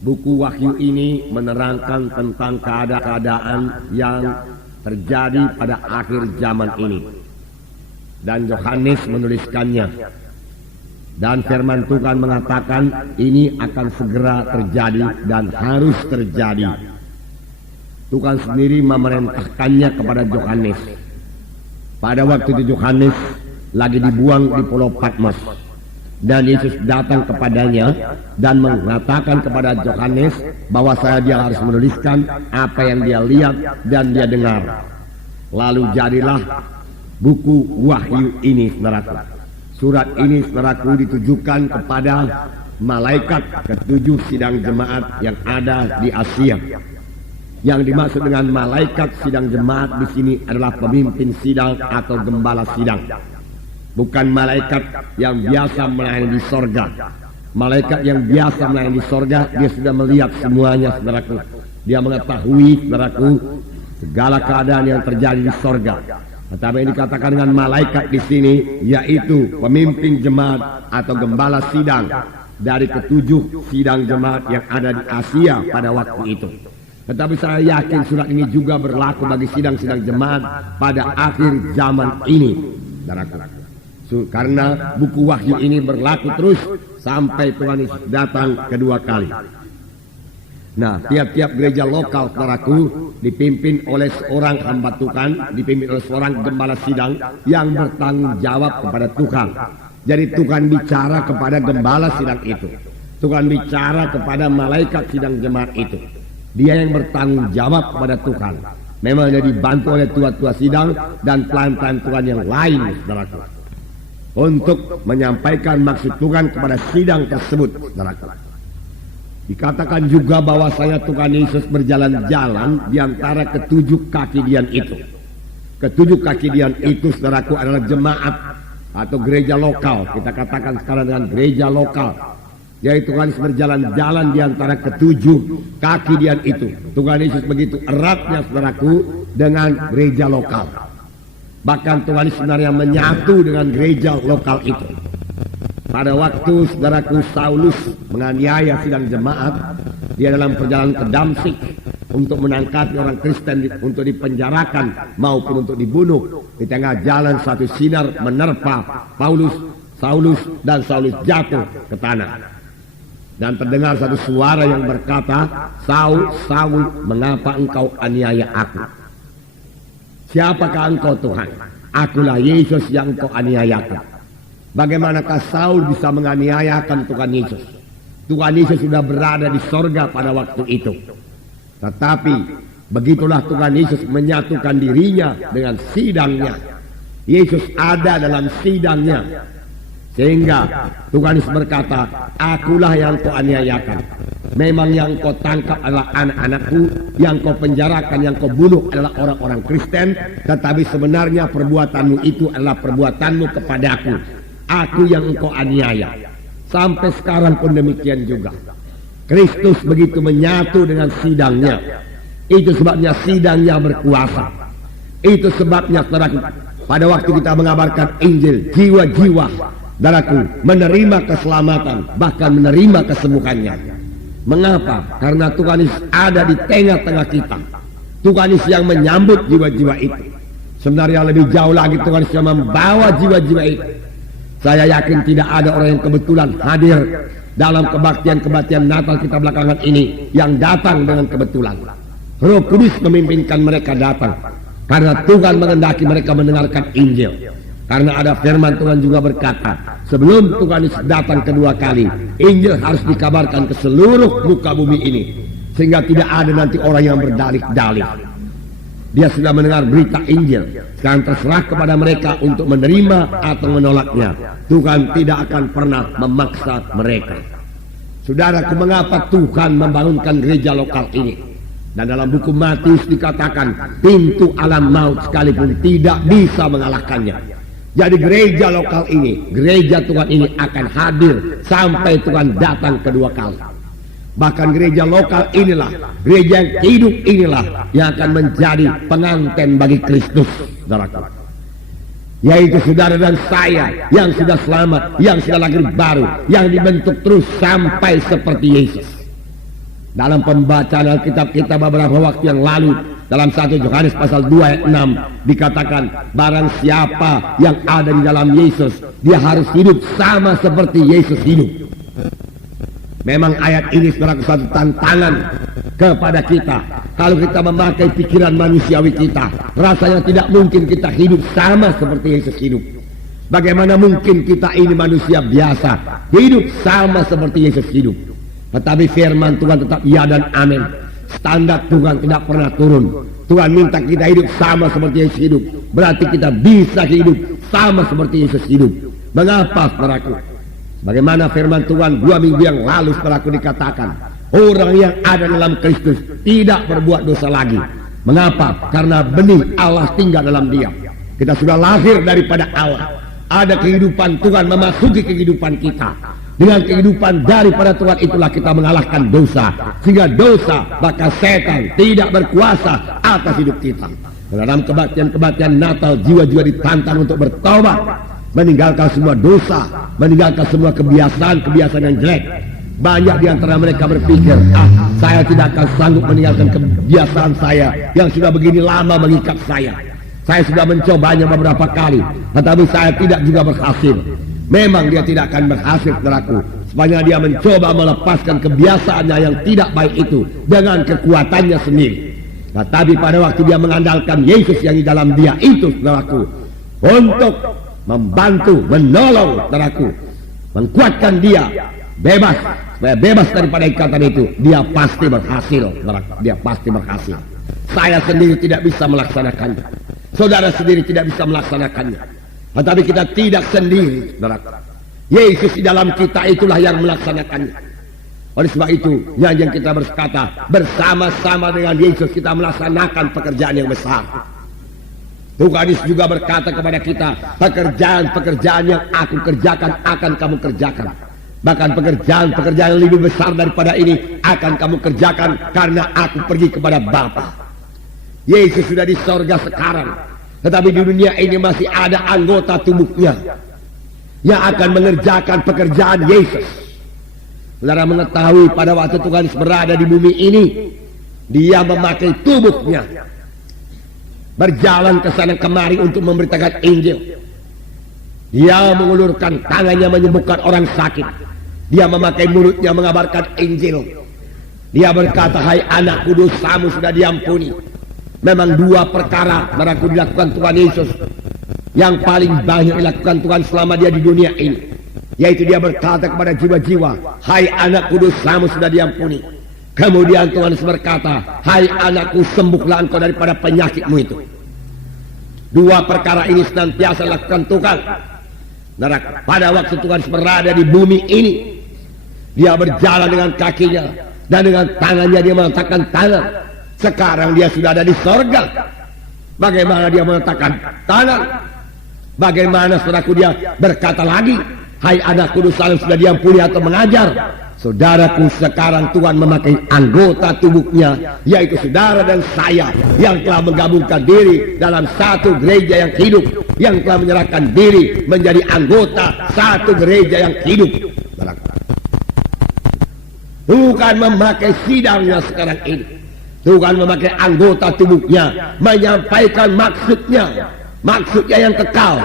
Buku Wahyu ini menerangkan tentang keadaan yang terjadi pada akhir zaman ini. Dan Yohanes menuliskannya. Dan firman Tuhan mengatakan ini akan segera terjadi dan harus terjadi. Tuhan sendiri memerintahkannya kepada Yohanes. Pada waktu itu Yohanes lagi dibuang di Pulau Patmos. Dan Yesus datang kepadanya dan mengatakan kepada Yohanes bahwa dia harus menuliskan apa yang dia lihat dan dia dengar. Lalu jadilah buku Wahyu ini, saudaraku. Surat ini, saudaraku, ditujukan kepada malaikat ketujuh sidang jemaat yang ada di Asia. Yang dimaksud dengan malaikat sidang jemaat di sini adalah pemimpin sidang atau gembala sidang. Bukan malaikat yang biasa melayani di sorga. Malaikat yang biasa melayani di sorga, dia sudah melihat semuanya, saudaraku. Dia mengetahui, saudaraku, segala keadaan yang terjadi di sorga. Tetapi yang dikatakan dengan malaikat di sini, yaitu pemimpin jemaat atau gembala sidang dari ketujuh sidang jemaat yang ada di Asia pada waktu itu. Tetapi saya yakin surat ini juga berlaku bagi sidang-sidang jemaat pada akhir zaman ini, saudaraku. Karena buku Wahyu ini berlaku terus sampai Tuhan Yesus datang kedua kali. Nah, tiap-tiap gereja lokal, saudaraku, dipimpin oleh seorang hamba Tuhan, dipimpin oleh seorang gembala sidang yang bertanggung jawab kepada Tuhan. Jadi Tuhan bicara kepada gembala sidang itu. Tuhan bicara kepada malaikat sidang jemaat itu. Dia yang bertanggung jawab kepada Tuhan. Memang dia dibantu oleh tua-tua sidang dan pelayan-pelayan Tuhan yang lain, saudaraku, untuk menyampaikan maksud Tuhan kepada sidang tersebut, saudaraku. Dikatakan juga bahwasanya Tuhan Yesus berjalan-jalan di antara ketujuh kaki dian itu. Ketujuh kaki dian itu, saudaraku, adalah jemaat atau gereja lokal. Kita katakan sekarang dengan gereja lokal. Yaitu Tuhan Yesus berjalan-jalan di antara ketujuh kaki dian itu. Tuhan Yesus begitu eratnya, saudaraku, dengan gereja lokal. Bahkan Tuhan Yesus sebenarnya menyatu dengan gereja lokal itu. Pada waktu, saudaraku, Saulus menganiaya sidang jemaat, dia dalam perjalanan ke Damsyik untuk menangkap orang Kristen untuk dipenjarakan maupun untuk dibunuh. Di tengah jalan satu sinar menerpa Saulus, dan Saulus jatuh ke tanah. Dan terdengar satu suara yang berkata, "Saul, Saul, mengapa engkau aniaya aku? Siapakah engkau, Tuhan?" "Akulah Yesus yang engkau aniayakan." Bagaimanakah Saul bisa menganiayakan Tuhan Yesus? Tuhan Yesus sudah berada di sorga pada waktu itu. Tetapi begitulah Tuhan Yesus menyatukan dirinya dengan sidangnya. Yesus ada dalam sidangnya. Sehingga Tuhan Yesus berkata, "Akulah yang kau aniayakan. Memang yang kau tangkap adalah anak-anakku, yang kau penjarakan, yang kau bunuh adalah orang-orang Kristen, tetapi sebenarnya perbuatanmu itu adalah perbuatanmu kepadaku. Aku yang engkau aniaya." Sampai sekarang pun demikian juga. Kristus begitu menyatu dengan sidangnya. Itu sebabnya sidangnya berkuasa. Itu sebabnya, saudaraku, pada waktu kita mengabarkan Injil, jiwa-jiwa, saudaraku, menerima keselamatan, bahkan menerima kesembuhannya. Mengapa? Karena Tuhan Yesus ada di tengah-tengah kita. Tuhan Yesus yang menyambut jiwa-jiwa itu. Sebenarnya lebih jauh lagi, Tuhan Yesus yang membawa jiwa-jiwa itu. Saya yakin tidak ada orang yang kebetulan hadir dalam kebaktian-kebaktian Natal kita belakangan ini yang datang dengan kebetulan. Roh Kudus memimpinkan mereka datang karena Tuhan menghendaki mereka mendengarkan Injil. Karena ada firman Tuhan juga berkata, sebelum Tuhan Yesus datang kedua kali, Injil harus dikabarkan ke seluruh muka bumi ini, sehingga tidak ada nanti orang yang berdalih-dalih. Dia sudah mendengar berita Injil. Sekarang terserah kepada mereka untuk menerima atau menolaknya. Tuhan tidak akan pernah memaksa mereka. Saudaraku, mengapa Tuhan membangunkan gereja lokal ini? Dan dalam buku Matius dikatakan, pintu alam maut sekalipun tidak bisa mengalahkannya. Jadi gereja lokal ini, gereja Tuhan ini akan hadir sampai Tuhan datang kedua kali. Bahkan gereja lokal inilah, gereja yang hidup inilah yang akan menjadi pengantin bagi Kristus, saudaraku. Yaitu saudara dan saya yang sudah selamat, yang sudah lahir baru, yang dibentuk terus sampai seperti Yesus. Dalam pembacaan Alkitab kita beberapa waktu yang lalu, dalam 1 Yohanes pasal 2 ayat 6 dikatakan, barang siapa yang ada di dalam Yesus, dia harus hidup sama seperti Yesus hidup. Memang ayat ini sebagai satu tantangan kepada kita. Kalau kita memakai pikiran manusiawi kita, rasanya tidak mungkin kita hidup sama seperti Yesus hidup. Bagaimana mungkin kita ini manusia biasa hidup sama seperti Yesus hidup? Tetapi firman Tuhan tetap ya dan amin. Standar Tuhan tidak pernah turun. Tuhan minta kita hidup sama seperti Yesus hidup. Berarti kita bisa hidup sama seperti Yesus hidup. Mengapa, saudaraku? Bagaimana firman Tuhan 2 minggu yang lalu saudaraku dikatakan, orang yang ada dalam Kristus tidak berbuat dosa lagi. Mengapa? Karena benih Allah tinggal dalam dia. Kita sudah lahir daripada Allah. Ada kehidupan Tuhan memasuki kehidupan kita. Dengan kehidupan daripada Tuhan itulah kita mengalahkan dosa. Sehingga dosa, maka setan tidak berkuasa atas hidup kita. Dalam kebaktian-kebaktian Natal, jiwa-jiwa ditantang untuk bertobat, meninggalkan semua dosa, meninggalkan semua kebiasaan-kebiasaan yang jelek. Banyak di antara mereka berpikir, saya tidak akan sanggup meninggalkan kebiasaan saya yang sudah begini lama mengikat saya. Saya sudah mencobanya beberapa kali, tetapi saya tidak juga berhasil. Memang dia tidak akan berhasil, saudaraku, sepanjang dia mencoba melepaskan kebiasaannya yang tidak baik itu dengan kekuatannya sendiri. Tetapi pada waktu dia mengandalkan Yesus yang di dalam dia itu, saudaraku, untuk membantu, menolong, saudaraku, menguatkan dia bebas, supaya bebas daripada ikatan itu, dia pasti berhasil, saudaraku. Dia pasti berhasil. Saya sendiri tidak bisa melaksanakannya. Saudara sendiri tidak bisa melaksanakannya. Tetapi kita tidak sendiri, saudara. Yesus di dalam kita itulah yang melaksanakannya. Oleh sebab itu, yang kita berkata, bersama-sama dengan Yesus kita melaksanakan pekerjaan yang besar. Tuhan Yesus juga berkata kepada kita, pekerjaan-pekerjaan yang aku kerjakan akan kamu kerjakan. Bahkan pekerjaan-pekerjaan yang lebih besar daripada ini akan kamu kerjakan karena aku pergi kepada Bapa. Yesus sudah di sorga sekarang. Tetapi di dunia ini masih ada anggota tubuhnya yang akan mengerjakan pekerjaan Yesus. Saudara mengetahui pada waktu Tuhan Yesus berada di bumi ini, dia memakai tubuhnya berjalan ke sana kemari untuk memberitakan Injil. Dia mengulurkan tangannya menyembuhkan orang sakit. Dia memakai mulutnya mengabarkan Injil. Dia berkata, hai anakku, dosamu sudah diampuni. Memang 2 perkara yang dilakukan Tuhan Yesus yang paling banyak dilakukan Tuhan selama dia di dunia ini, yaitu dia berkata kepada jiwa-jiwa, hai anakku, dosamu sudah diampuni. Kemudian Tuhan Yesus berkata, hai anakku, sembuhlah engkau daripada penyakitmu itu. 2 perkara ini senantiasa dilakukan Tuhan. Pada waktu Tuhan Yesus berada di bumi ini, dia berjalan dengan kakinya dan dengan tangannya dia meletakkan tangan. Sekarang dia sudah ada di sorga. Bagaimana dia meletakkan tangan? Bagaimana, saudaraku, dia berkata lagi, hai anakku, dosamu sudah diampuni atau mengajar? Saudaraku, sekarang Tuhan memakai anggota tubuhnya, yaitu saudara dan saya, yang telah menggabungkan diri dalam satu gereja yang hidup, yang telah menyerahkan diri menjadi anggota satu gereja yang hidup. Bukan memakai sidangnya sekarang ini. Tuhan memakai anggota tubuhnya menyampaikan maksudnya yang kekal,